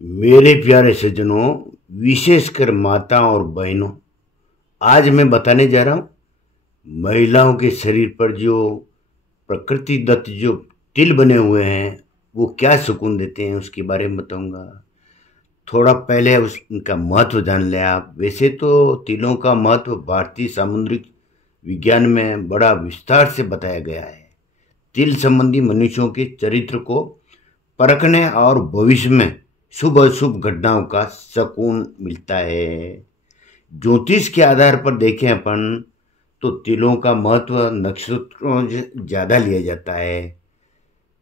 मेरे प्यारे सज्जनों, विशेषकर माताओं और बहनों, आज मैं बताने जा रहा हूँ महिलाओं के शरीर पर जो प्रकृति दत्त जो तिल बने हुए हैं वो क्या सुकून देते हैं उसके बारे में बताऊंगा। थोड़ा पहले उनका महत्व जान लें आप। वैसे तो तिलों का महत्व भारतीय सामुद्रिक विज्ञान में बड़ा विस्तार से बताया गया है। तिल संबंधी मनुष्यों के चरित्र को परखने और भविष्य में शुभ अशुभ घटनाओं का सुकून मिलता है। ज्योतिष के आधार पर देखें अपन तो तिलों का महत्व नक्षत्रों से ज़्यादा लिया जाता है।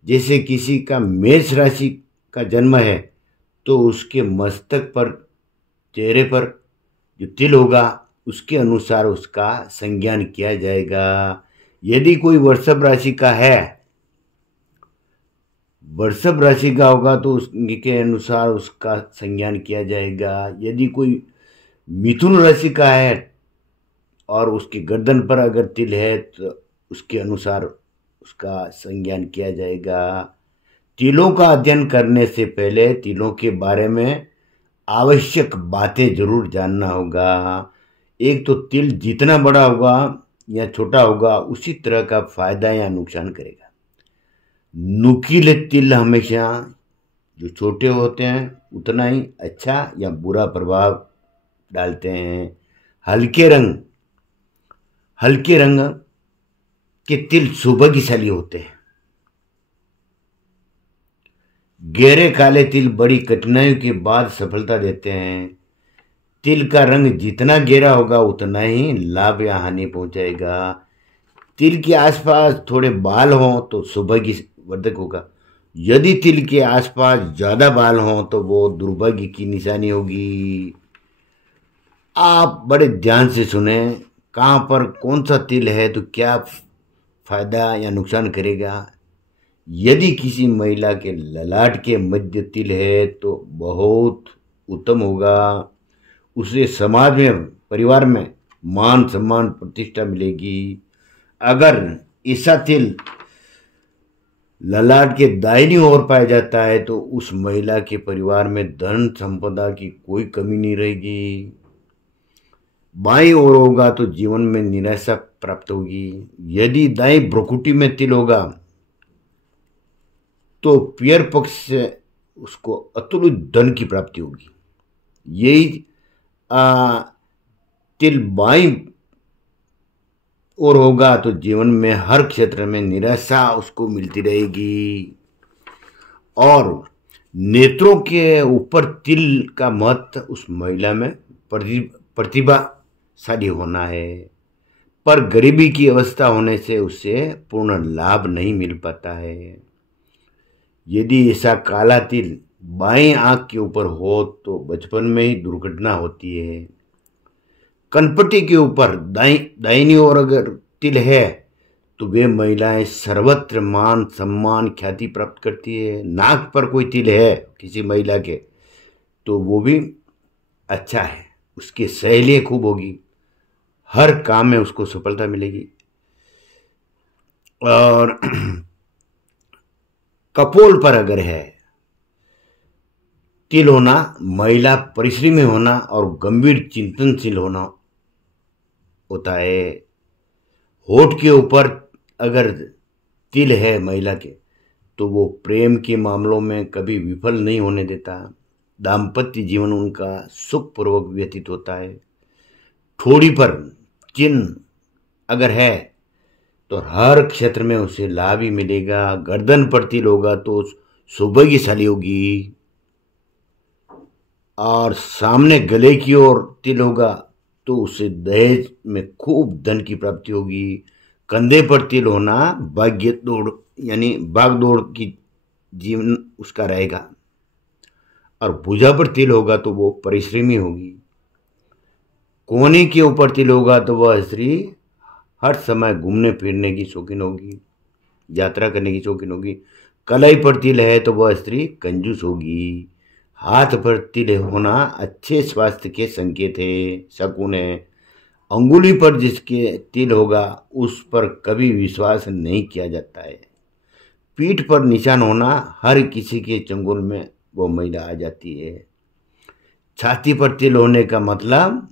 जैसे किसी का मेष राशि का जन्म है तो उसके मस्तक पर, चेहरे पर जो तिल होगा उसके अनुसार उसका संज्ञान किया जाएगा। यदि कोई वृषभ राशि का है, वृषभ राशि का होगा तो उसके अनुसार उसका संज्ञान किया जाएगा। यदि कोई मिथुन राशि का है और उसकी गर्दन पर अगर तिल है तो उसके अनुसार उसका संज्ञान किया जाएगा। तिलों का अध्ययन करने से पहले तिलों के बारे में आवश्यक बातें जरूर जानना होगा। एक तो तिल जितना बड़ा होगा या छोटा होगा उसी तरह का फायदा या नुकसान करेगा। नुकीले तिल हमेशा जो छोटे होते हैं उतना ही अच्छा या बुरा प्रभाव डालते हैं। हल्के रंग के तिल सौभाग्यशाली होते हैं। गहरे काले तिल बड़ी कठिनाइयों के बाद सफलता देते हैं। तिल का रंग जितना गहरा होगा उतना ही लाभ या हानि पहुंचाएगा। तिल के आसपास थोड़े बाल हों तो सौभाग्यवर्धक होगा। यदि तिल के आसपास ज़्यादा बाल हों तो वो दुर्भाग्य की निशानी होगी। आप बड़े ध्यान से सुने, कहाँ पर कौन सा तिल है तो क्या फायदा या नुकसान करेगा। यदि किसी महिला के ललाट के मध्य तिल है तो बहुत उत्तम होगा। उसे समाज में, परिवार में मान सम्मान प्रतिष्ठा मिलेगी। अगर ऐसा तिल ललाट के दाहिनी ओर पाया जाता है तो उस महिला के परिवार में धन संपदा की कोई कमी नहीं रहेगी। बाईं ओर होगा तो जीवन में निराशा प्राप्त होगी। यदि दाईं भ्रुकुटी में तिल होगा तो पियर पक्ष से उसको अतुलित धन की प्राप्ति होगी। यही तिल बाईं ओर होगा तो जीवन में हर क्षेत्र में निराशा उसको मिलती रहेगी। और नेत्रों के ऊपर तिल का महत्व उस महिला में प्रतिभाशाली होना है, पर गरीबी की अवस्था होने से उसे पूर्ण लाभ नहीं मिल पाता है। यदि ऐसा काला तिल बाईं आंख के ऊपर हो तो बचपन में ही दुर्घटना होती है। कनपट्टी के ऊपर दाहिनी ओर अगर तिल है तो वे महिलाएं सर्वत्र मान सम्मान ख्याति प्राप्त करती है। नाक पर कोई तिल है किसी महिला के तो वो भी अच्छा है, उसकी सहेलियां खूब होगी, हर काम में उसको सफलता मिलेगी। और कपोल पर अगर है तिल होना, महिला परिश्रमी होना और गंभीर चिंतनशील होना होता है। होठ के ऊपर अगर तिल है महिला के तो वो प्रेम के मामलों में कभी विफल नहीं होने देता। दाम्पत्य जीवन उनका सुखपूर्वक व्यतीत होता है। ठोड़ी पर चिन्ह अगर है तो हर क्षेत्र में उसे लाभ ही मिलेगा। गर्दन पर तिल होगा तो सौभाग्यशाली होगी। और सामने गले की ओर तिल होगा तो उसे दहेज में खूब धन की प्राप्ति होगी। कंधे पर तिल होना भाग्य दौड़ यानी भाग दौड़ की जीवन उसका रहेगा। और भुजा पर तिल होगा तो वो परिश्रमी होगी। कोहनी के ऊपर तिल होगा तो वह स्त्री हर समय घूमने फिरने की शौकीन होगी, यात्रा करने की शौकीन होगी। कलाई पर तिल है तो वह स्त्री कंजूस होगी। हाथ पर तिल होना अच्छे स्वास्थ्य के संकेत है, शकुन है। अंगुली पर जिसके तिल होगा उस पर कभी विश्वास नहीं किया जाता है। पीठ पर निशान होना हर किसी के चंगुल में वो महिला आ जाती है। छाती पर तिल होने का मतलब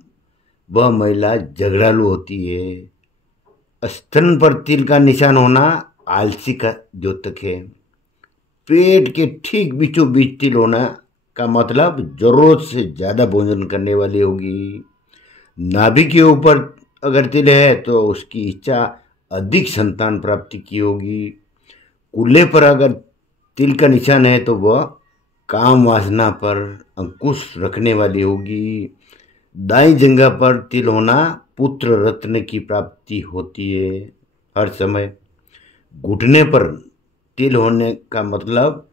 वह महिला झगड़ालू होती है। स्तन पर तिल का निशान होना आलसी का द्योतक है। पेट के ठीक बीचों बीच तिल होना का मतलब जरूरत से ज्यादा भोजन करने वाली होगी। नाभि के ऊपर अगर तिल है तो उसकी इच्छा अधिक संतान प्राप्ति की होगी। कूल्हे पर अगर तिल का निशान है तो वह काम वासना पर अंकुश रखने वाली होगी। दाई जंघा पर तिल होना पुत्र रत्न की प्राप्ति होती है हर समय। घुटने पर तिल होने का मतलब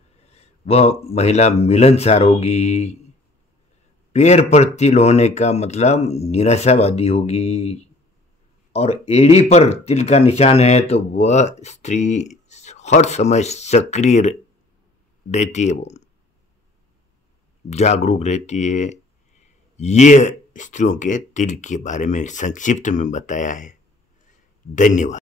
वह महिला मिलनसार होगी। पैर पर तिल होने का मतलब निराशावादी होगी। और एड़ी पर तिल का निशान है तो वह स्त्री हर समय सक्रिय रहती है, वो जागरूक रहती है। ये स्त्रियों के तिल के बारे में संक्षिप्त में बताया है। धन्यवाद।